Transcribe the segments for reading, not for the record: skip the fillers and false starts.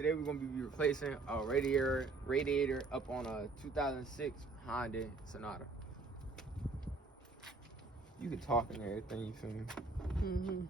Today we're gonna be replacing a radiator up on a 2006 Honda Sonata. You can talk and everything, you feel me? Mm-hmm.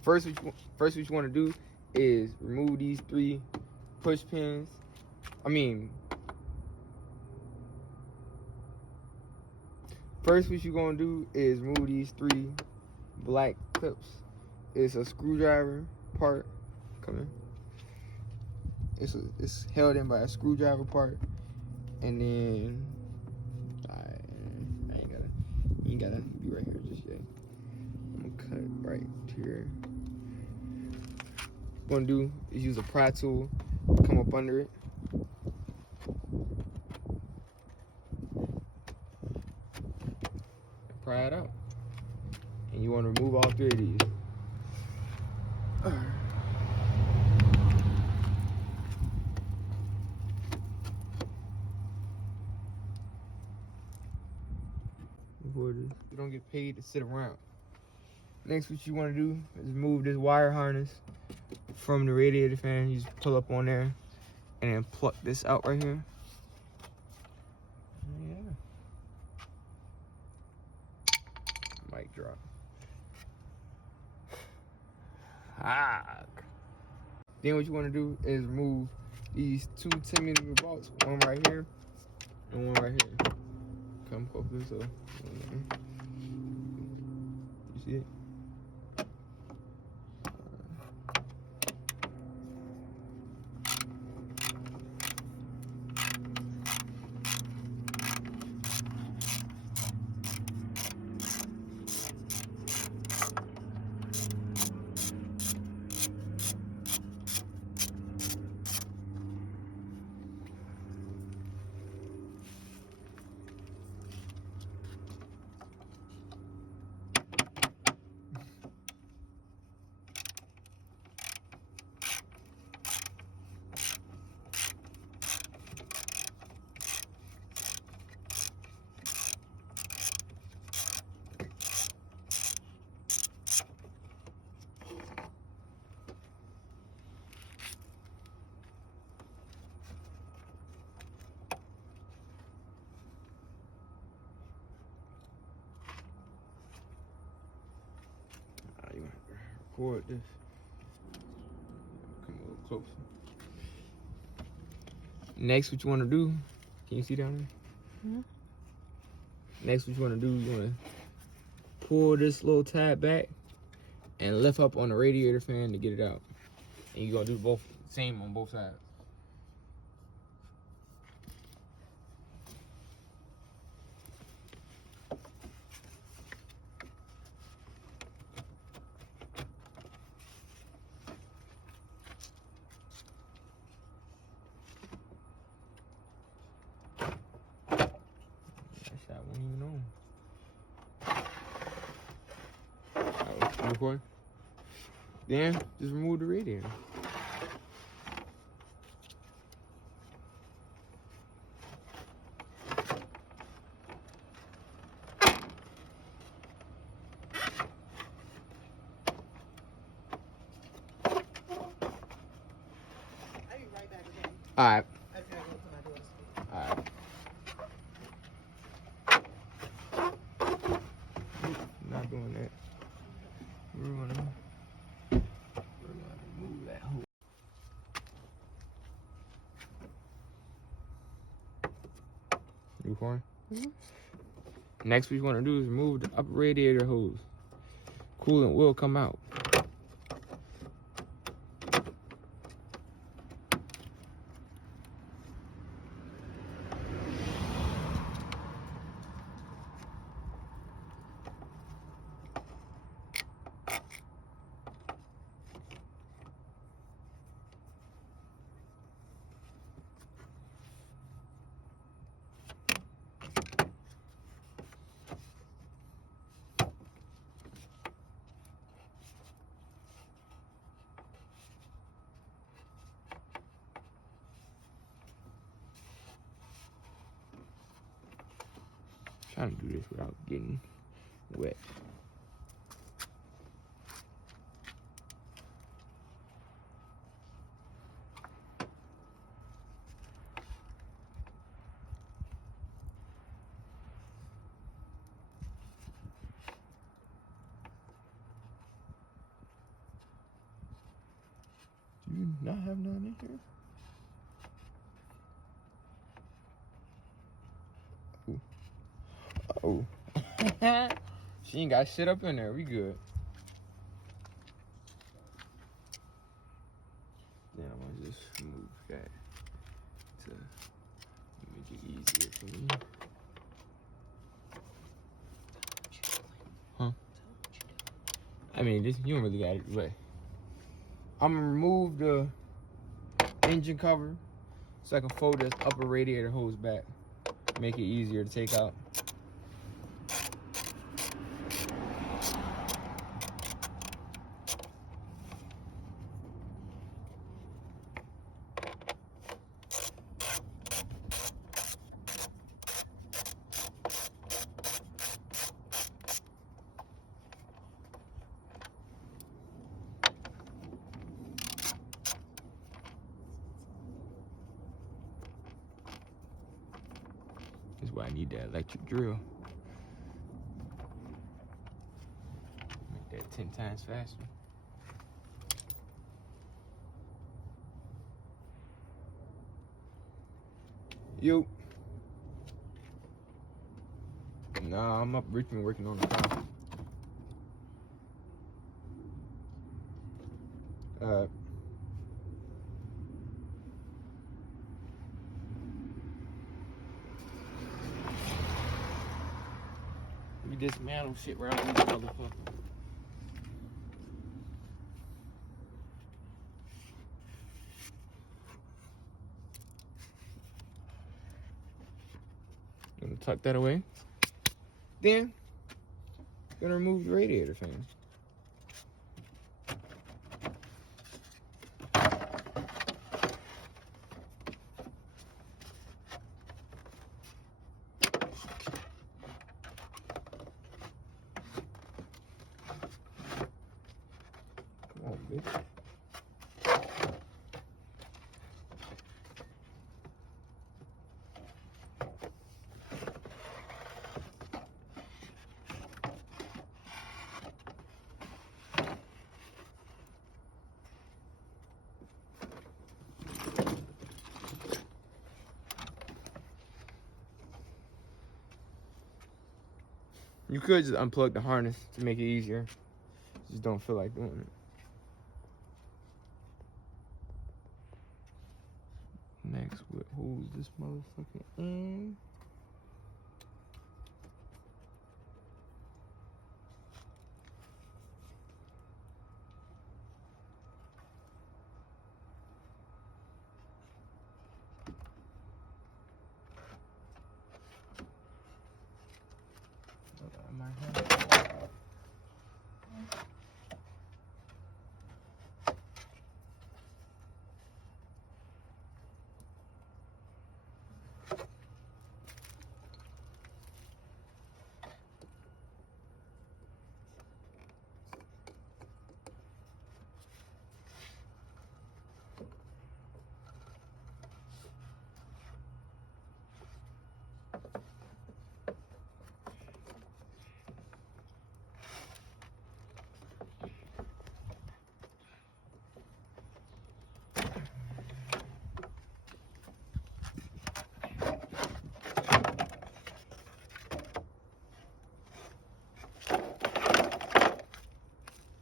First, what you want to do is remove these 3 push pins. First what you're gonna do is remove these 3 black clips. It's a screwdriver part coming. It's held in by a screwdriver part, and then you ain't gotta be right here just yet. I'm gonna cut right here. What I'm gonna do is use a pry tool, come up under it. Pry it out. And you want to remove all 3 of these. You don't get paid to sit around. Next, what you want to do is remove this wire harness from the radiator fan. You just pull up on there and then pluck this out right here. Yeah. Mic drop. Then what you want to do is remove these 2 10mm bolts, one right here and one right here. Come closer so you see it. You want to record this. Come a little closer. Next, what you want to do? Can you see down there? Mm-hmm. Next, what you want to do? You want to pull this little tab back and lift up on the radiator fan to get it out. And you're gonna do both same on both sides. That wasn't even on. Alright, record. Then just remove the radiator. I'll be right back again. Alright. I just gotta go to my daughter's school. Alright. Not doing that. We're gonna move that hole. You recording? Mm-hmm. Next, what you want to do is remove the upper radiator hose. Coolant will come out. Trying to do this without getting wet. You not have none in here? Ooh. Oh. She ain't got shit up in there. We good. Then I'm gonna just move that to make it easier for me. Huh? I mean, this, you don't really got it, but I'm gonna remove the engine cover so I can fold this upper radiator hose back. Make it easier to take out. This is why I need that electric drill. Make that 10 times faster. Yo. Nah, I'm up Richmond working on the car. We dismantle shit around these motherfuckers. Gonna tuck that away. Then, gonna remove the radiator fan. Come on, bitch. You could just unplug the harness to make it easier. Just don't feel like doing it. Next, what holds this motherfucker in?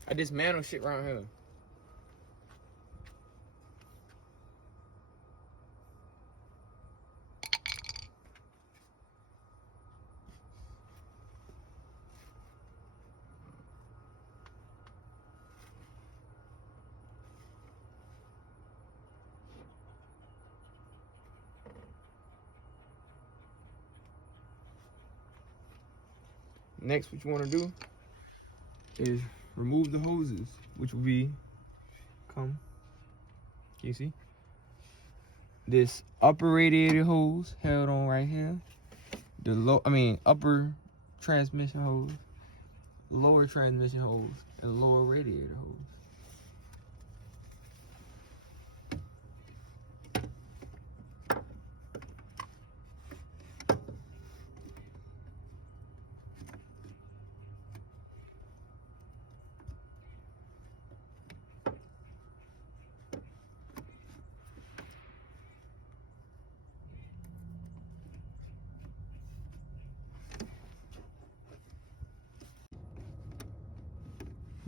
I dismantle shit around here. Next, what you want to do is remove the hoses, which will be, can you see? This upper radiator hose held on right here. The upper transmission hose, lower transmission hose, and lower radiator hose.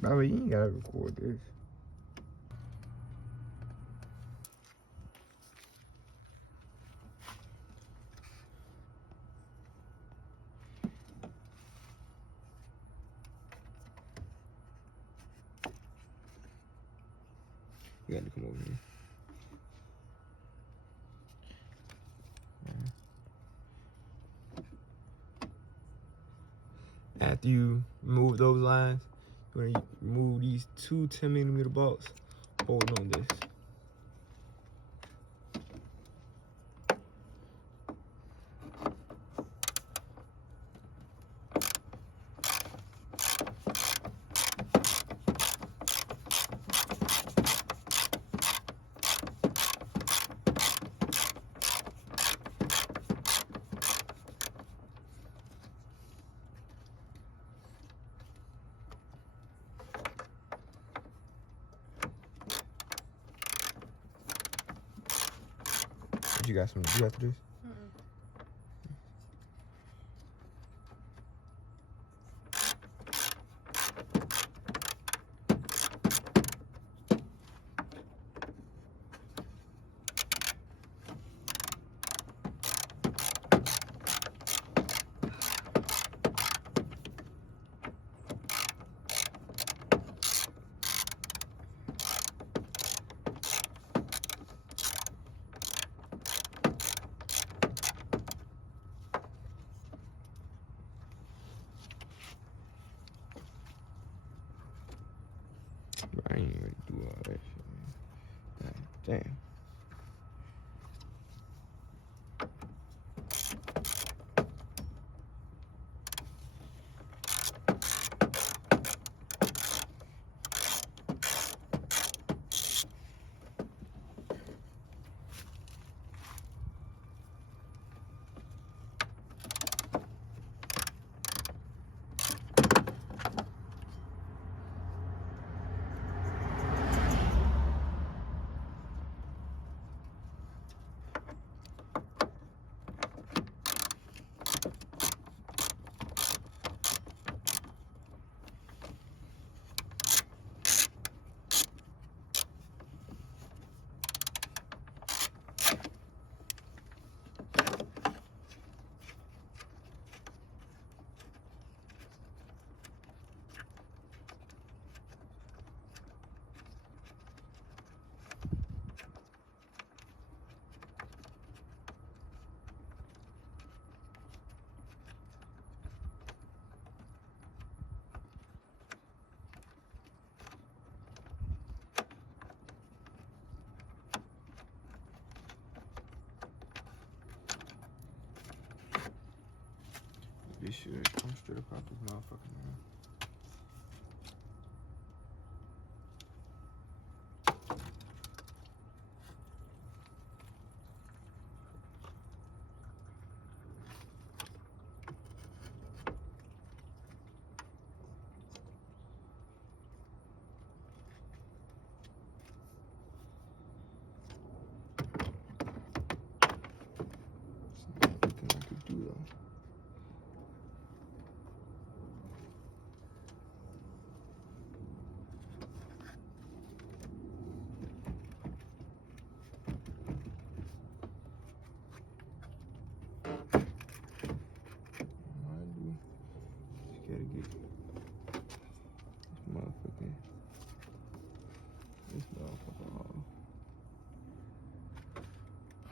By the way, you ain't gotta record this. You got to come over here. After you remove those lines, you're going to remove these two 10mm bolts holding on this. You got something to do after this? I ain't ready to do all that shit, man. God damn. This shit come straight across this motherfucker, man. It's not looking like it do though.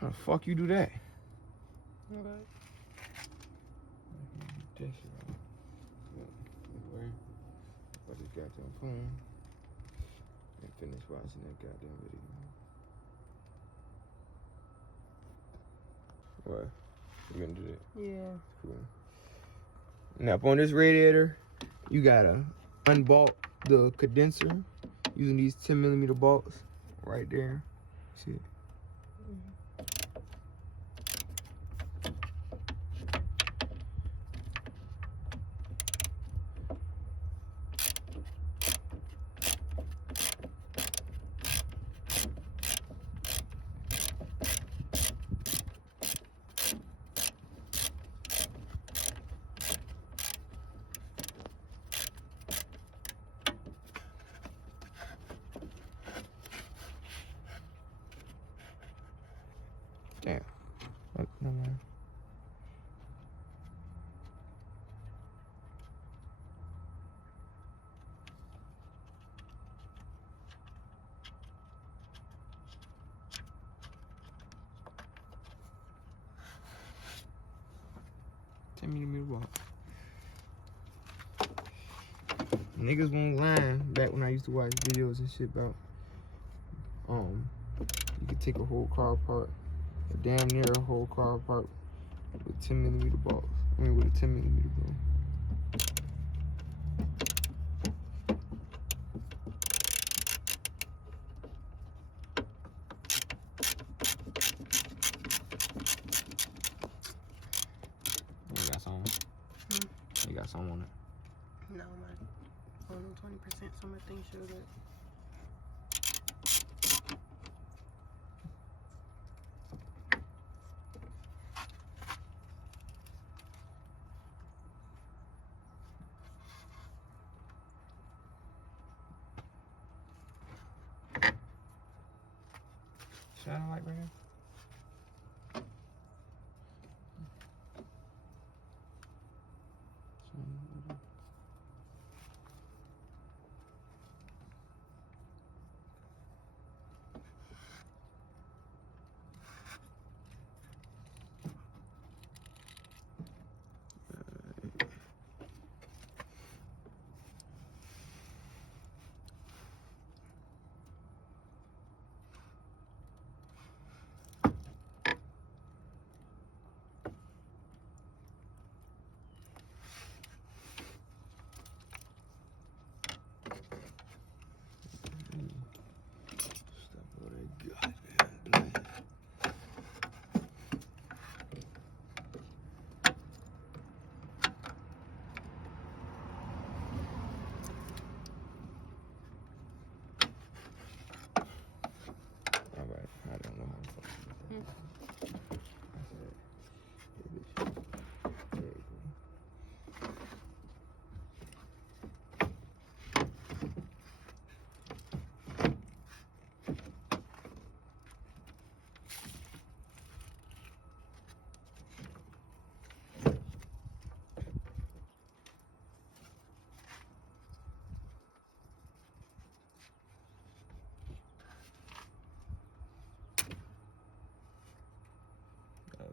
How the fuck you do that? Okay. That shit out. Anyway, put this goddamn phone and finish watching that goddamn video. What? You gonna do that? Yeah. Cool. Now, up on this radiator, you gotta unbolt the condenser using these 10mm bolts right there. See it? Damn. Oh, never mind. Box. Niggas won't lie back when I used to watch videos and shit about you could take a whole car apart, or damn near a whole car apart with 10mm balls. I mean with a 10mm ball. You got some? You got some on it? No, my only 20%. Some of the things showed up. Shining light right here.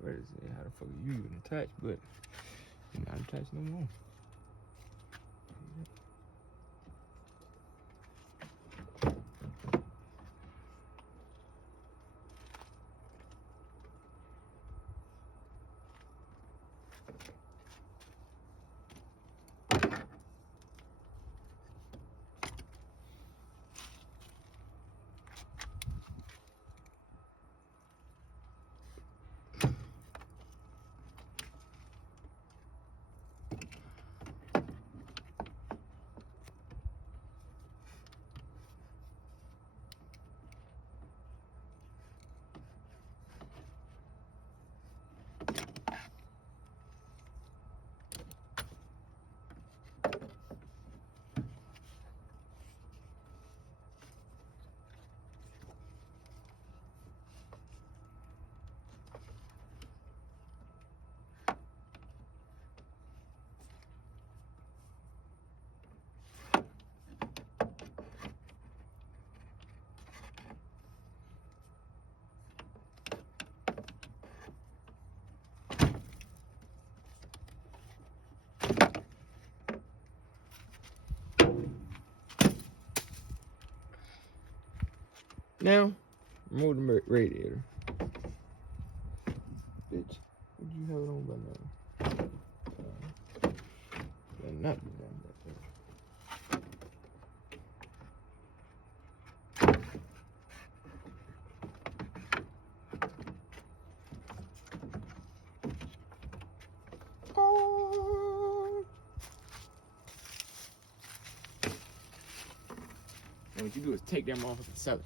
Where is it? How the fuck are you even attached? But you're not attached no more. Now, remove the radiator. Bitch, would you have it on by now? Better not be done back there. Oh. And what you do is take that motherfucker and sell it.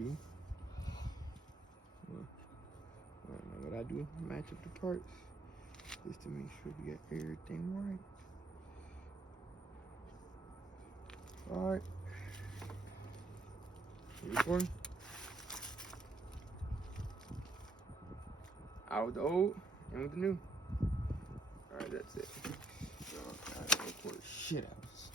do. Well, what I do, match up the parts just to make sure we got everything right. Alright. You recording? Out with the old and with the new. Alright, that's it. Record shit out.